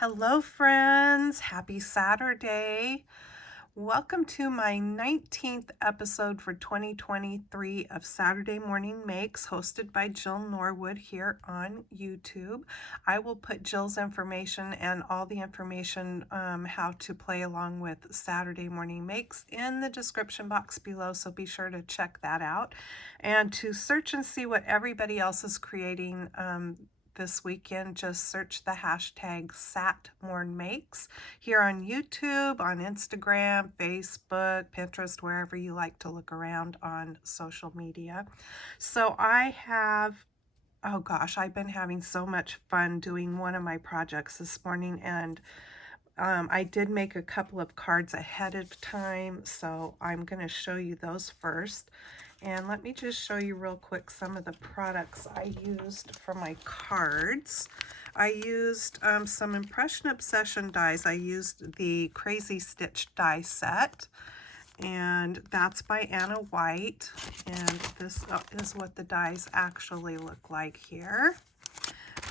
Hello, friends. Happy Saturday. Welcome to my 19th episode for 2023 of Saturday Morning Makes, hosted by Jill Norwood here on YouTube. I will put Jill's information and all the information how to play along with Saturday Morning Makes in the description box below, so be sure to check that out. And to search and see what everybody else is creating this weekend, just search the hashtag SatMornMakes here on YouTube, on Instagram, Facebook, Pinterest, wherever you like to look around on social media. So I have, oh gosh, I've been having so much fun doing one of my projects this morning, and I did make a couple of cards ahead of time, so I'm going to show you those first. And let me just show you real quick some of the products I used for my cards. I used some Impression Obsession dies. I used the Crazy Stitch die set, and that's by Anna White. And this is what the dies actually look like here.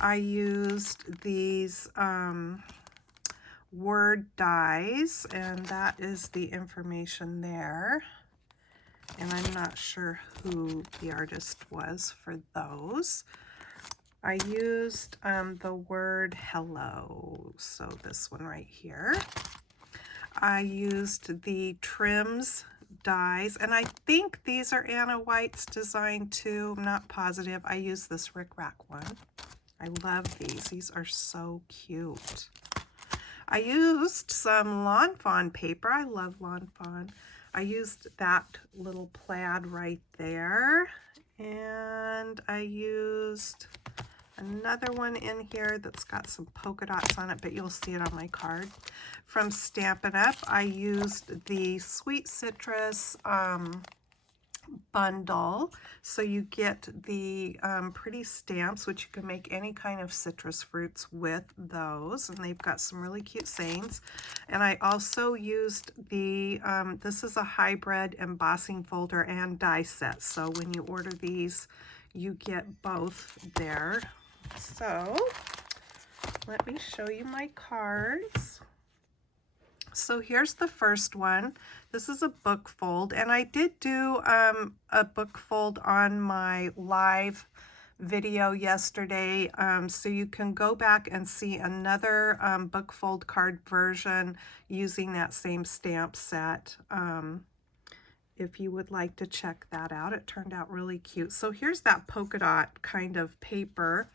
I used these word dies, and that is the information there. And I'm not sure who the artist was for those. I used the word hello, so this one right here. I used the trims dies, and I think these are Anna White's design too. I'm not positive. I used this Rick Rack one. I love these. These are so cute. I used some Lawn Fawn paper. I love Lawn Fawn. I used that little plaid right there, and I used another one in here that's got some polka dots on it, but you'll see it on my card. From Stampin' Up, I used the Sweet Citrus bundle, so you get the pretty stamps, which you can make any kind of citrus fruits with those, and they've got some really cute sayings. And I also used the this is a hybrid embossing folder and die set, so when you order these you get both there. So let me show you my cards. So here's the first one. This is a book fold, and I did do a book fold on my live video yesterday, so you can go back and see another book fold card version using that same stamp set. If you would like to check that out, it turned out really cute. So here's that polka dot kind of paper.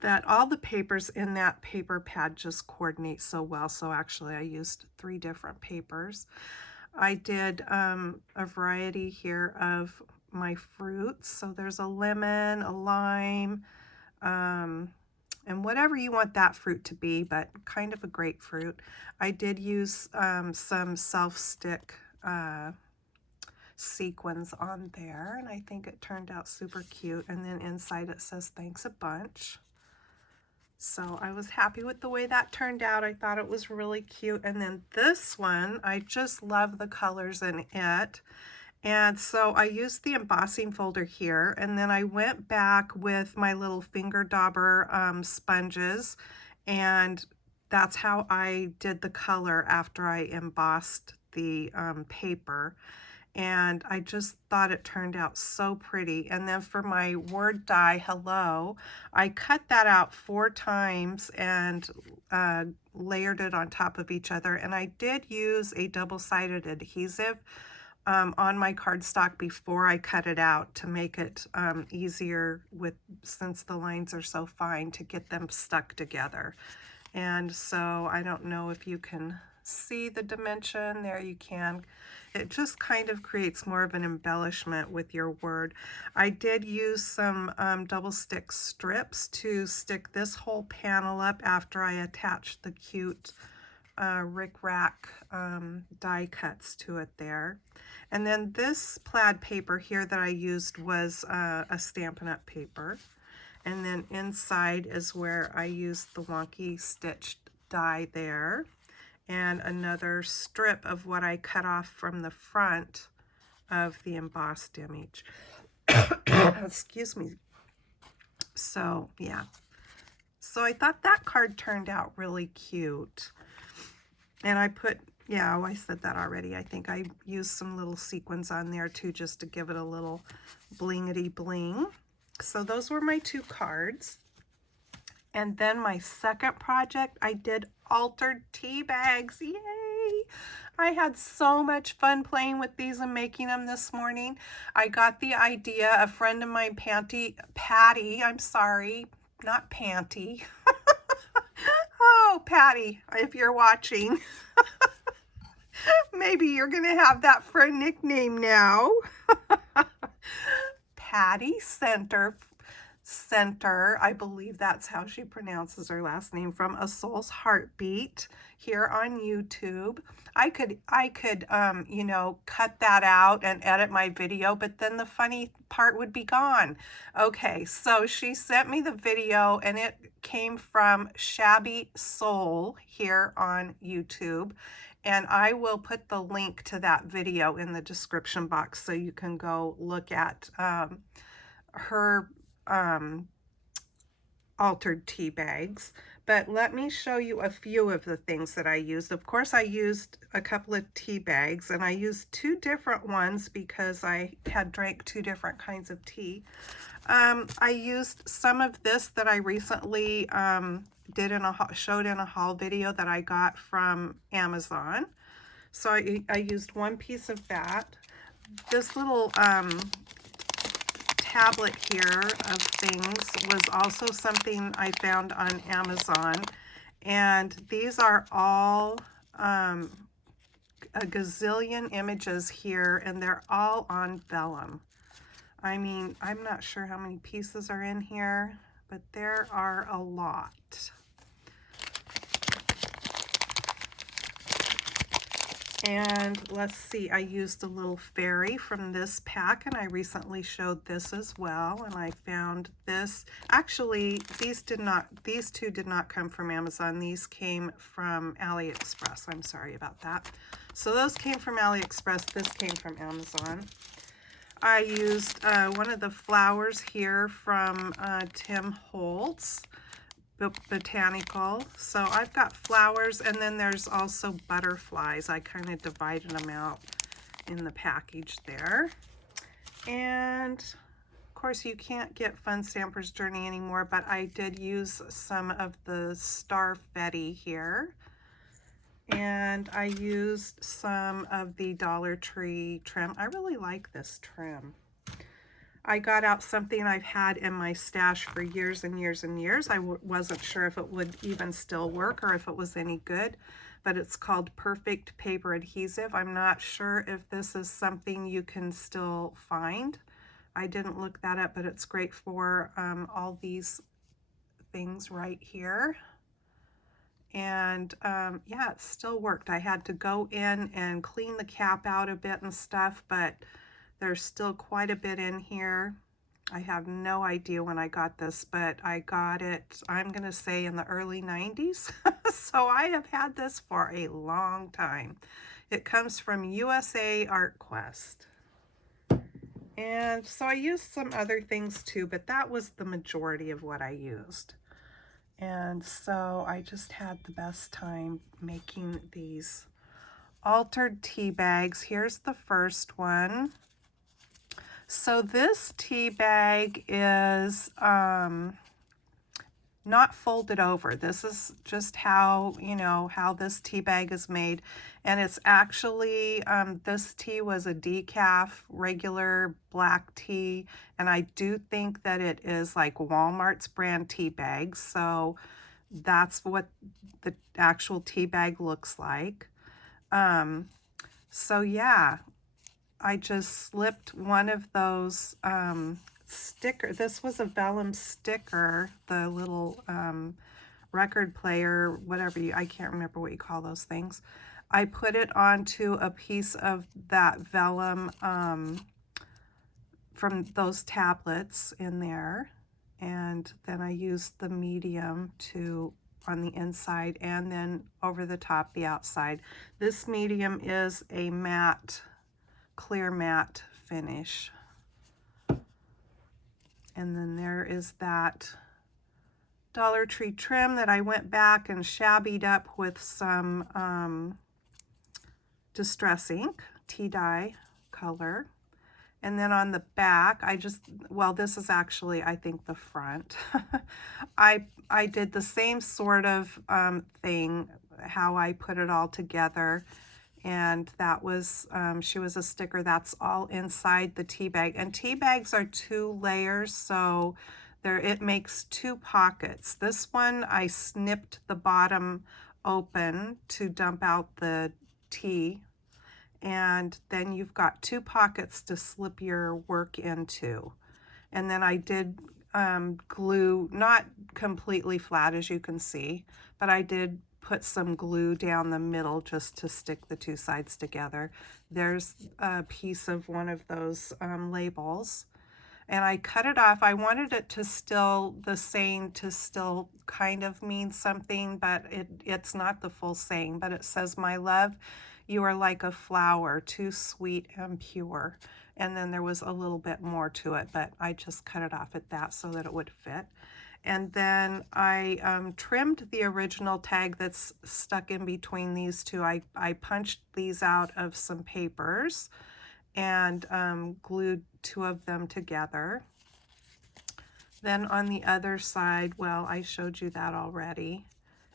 That all the papers in that paper pad just coordinate so well. So actually I used 3 different papers. I did a variety here of my fruits. So there's a lemon, a lime, and whatever you want that fruit to be, but kind of a grapefruit. I did use some self-stick sequins on there, and I think it turned out super cute. And then inside it says thanks a bunch. So I was happy with the way that turned out. I thought it was really cute. And then this one, I just love the colors in it. And so I used the embossing folder here, and then I went back with my little finger dauber sponges, and that's how I did the color after I embossed the paper. And I just thought it turned out so pretty. And then for my word die, hello, I cut that out 4 times and layered it on top of each other. And I did use a double-sided adhesive on my cardstock before I cut it out to make it easier, since the lines are so fine, to get them stuck together. And so I don't know if you can see the dimension. There you can. It just kind of creates more of an embellishment with your word. I did use some double stick strips to stick this whole panel up after I attached the cute Rick Rack die cuts to it there. And then this plaid paper here that I used was a Stampin' Up paper. And then inside is where I used the wonky stitched die there, and another strip of what I cut off from the front of the embossed image. Excuse me. So yeah, So I thought that card turned out really cute. And I put, yeah, oh, I said that already. I think I used some little sequins on there too, just to give it a little blingity bling. So those were my 2 cards. And then my second project, I did altered tea bags. Yay! I had so much fun playing with these and making them this morning. I got the idea, a friend of mine, Patty, I'm sorry, not Panty. Oh, Patty, if you're watching, maybe you're going to have that for a nickname now. Patty Center, I believe that's how she pronounces her last name, from A Soul's Heartbeat here on YouTube. I could you know, cut that out and edit my video, but then the funny part would be gone. Okay, so she sent me the video and it came from Shabby Soul here on YouTube. And I will put the link to that video in the description box so you can go look at her altered tea bags. But let me show you a few of the things that I used. Of course, I used a couple of tea bags, and I used 2 different ones because I had drank 2 different kinds of tea. I used some of this that I recently showed in a haul video that I got from Amazon. So I used 1 piece of that. This little tablet here of things was also something I found on Amazon, and these are all a gazillion images here, and they're all on vellum. I mean, I'm not sure how many pieces are in here, but there are a lot. And let's see, I used a little fairy from this pack, and I recently showed this as well, and I found this. Actually, these 2 did not come from Amazon. These came from AliExpress. I'm sorry about that. So those came from AliExpress. This came from Amazon. I used one of the flowers here from Tim Holtz Botanical. So I've got flowers, and then there's also butterflies. I kind of divided them out in the package there. And of course you can't get Fun Stamper's Journey anymore, but I did use some of the Starfetti here. And I used some of the Dollar Tree trim. I really like this trim. I got out something I've had in my stash for years and years and years. I wasn't sure if it would even still work or if it was any good, but it's called Perfect Paper Adhesive. I'm not sure if this is something you can still find. I didn't look that up, but it's great for all these things right here. And yeah, it still worked. I had to go in and clean the cap out a bit and stuff, but there's still quite a bit in here. I have no idea when I got this, but I got it, I'm going to say, in the early 90s. So I have had this for a long time. It comes from USA Art Quest. And so I used some other things too, but that was the majority of what I used. And so I just had the best time making these altered tea bags. Here's the first one. So this tea bag is not folded over. This is just how, you know, how this tea bag is made. And it's actually, this tea was a decaf, regular black tea. And I do think that it is like Walmart's brand tea bags. So that's what the actual tea bag looks like. So yeah, I just slipped one of those sticker. This was a vellum sticker, the little record player, whatever I can't remember what you call those things. I put it onto a piece of that vellum from those tablets in there, and then I used the medium on the inside, and then over the top, the outside. This medium is a matte, clear matte finish. And then there is that Dollar Tree trim that I went back and shabbied up with some Distress ink, tea dye color. And then on the back, well, this is actually, I think, the front. I did the same sort of thing, how I put it all together. And that was, she was a sticker that's all inside the tea bag. And tea bags are 2 layers, so it makes 2 pockets. This one, I snipped the bottom open to dump out the tea, and then you've got 2 pockets to slip your work into. And then I did glue, not completely flat as you can see, but I did put some glue down the middle just to stick the 2 sides together. There's a piece of one of those labels. And I cut it off. I wanted it to still, the saying to still kind of mean something, but it's not the full saying, but it says, "My love, you are like a flower, too sweet and pure." And then there was a little bit more to it, but I just cut it off at that so that it would fit. And then I trimmed the original tag that's stuck in between these 2. I punched these out of some papers and glued 2 of them together. Then on the other side, well, I showed you that already.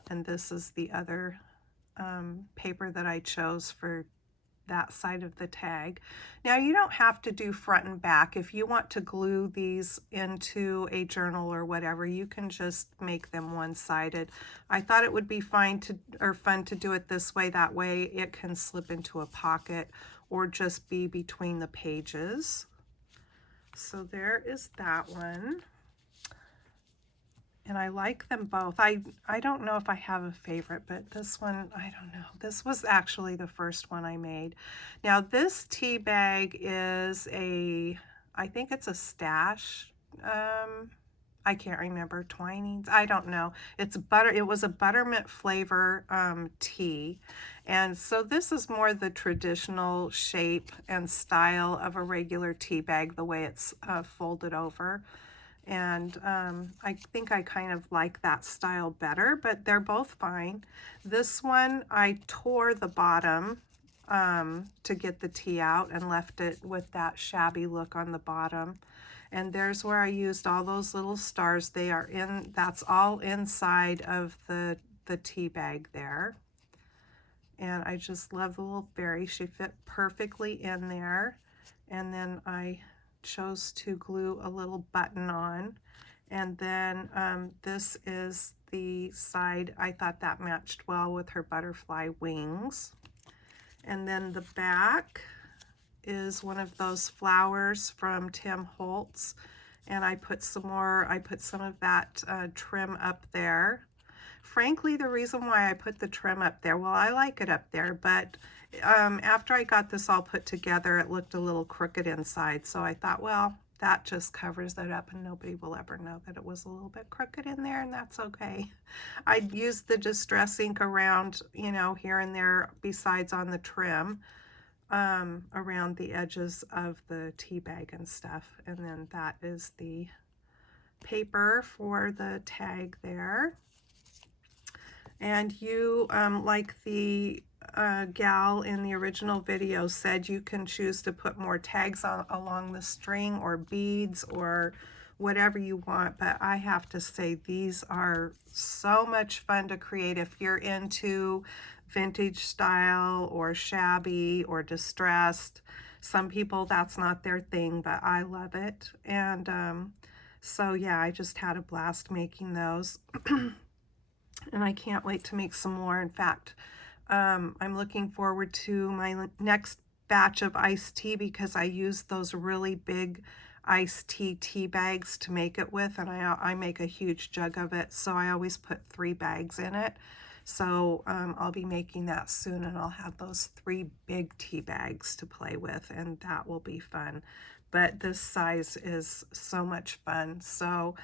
And this is the other paper that I chose for that side of the tag. Now, you don't have to do front and back. If you want to glue these into a journal or whatever, you can just make them one-sided. I thought it would be fun to do it this way. That way it can slip into a pocket or just be between the pages. So there is that one. And I like them both. I don't know if I have a favorite, but this one, I don't know. This was actually the first one I made. Now this tea bag is I think it's a stash. I can't remember, Twinings, I don't know. It was a buttermint flavor tea. And so this is more the traditional shape and style of a regular tea bag, the way it's folded over. And I think I kind of like that style better, but they're both fine. This one, I tore the bottom to get the tea out and left it with that shabby look on the bottom. And there's where I used all those little stars. That's all inside of the tea bag there. And I just love the little fairy. She fit perfectly in there. And then I chose to glue a little button on. And then this is the side. I thought that matched well with her butterfly wings. And then the back is one of those flowers from Tim Holtz, and I put some of that trim up there. Frankly, the reason why I put the trim up there, well, I like it up there, but after I got this all put together, it looked a little crooked inside, so I thought, well, that just covers it up and nobody will ever know that it was a little bit crooked in there, and that's okay. I used the Distress ink around, you know, here and there besides on the trim, around the edges of the tea bag and stuff. And then that is the paper for the tag there. And you, like the gal in the original video said, you can choose to put more tags along the string or beads or whatever you want, but I have to say these are so much fun to create if you're into vintage style or shabby or distressed. Some people, that's not their thing, but I love it. And so yeah, I just had a blast making those. And I can't wait to make some more. In fact, I'm looking forward to my next batch of iced tea because I used those really big iced tea bags to make it with, and I make a huge jug of it, so I always put 3 bags in it. So I'll be making that soon, and I'll have those 3 big tea bags to play with, and that will be fun. But this size is so much fun. So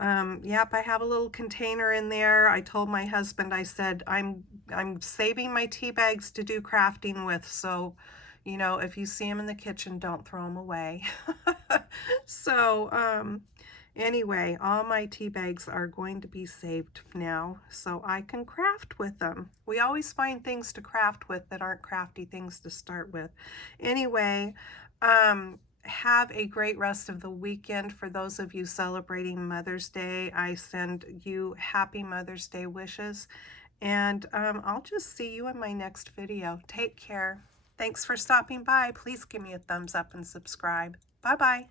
yep, I have a little container in there. I told my husband, I said, I'm saving my tea bags to do crafting with, so you know, if you see them in the kitchen, don't throw them away. So Anyway, all my tea bags are going to be saved now so I can craft with them. We always find things to craft with that aren't crafty things to start with. Anyway, have a great rest of the weekend. For those of you celebrating Mother's Day, I send you happy Mother's Day wishes. And I'll just see you in my next video. Take care. Thanks for stopping by. Please give me a thumbs up and subscribe. Bye-bye.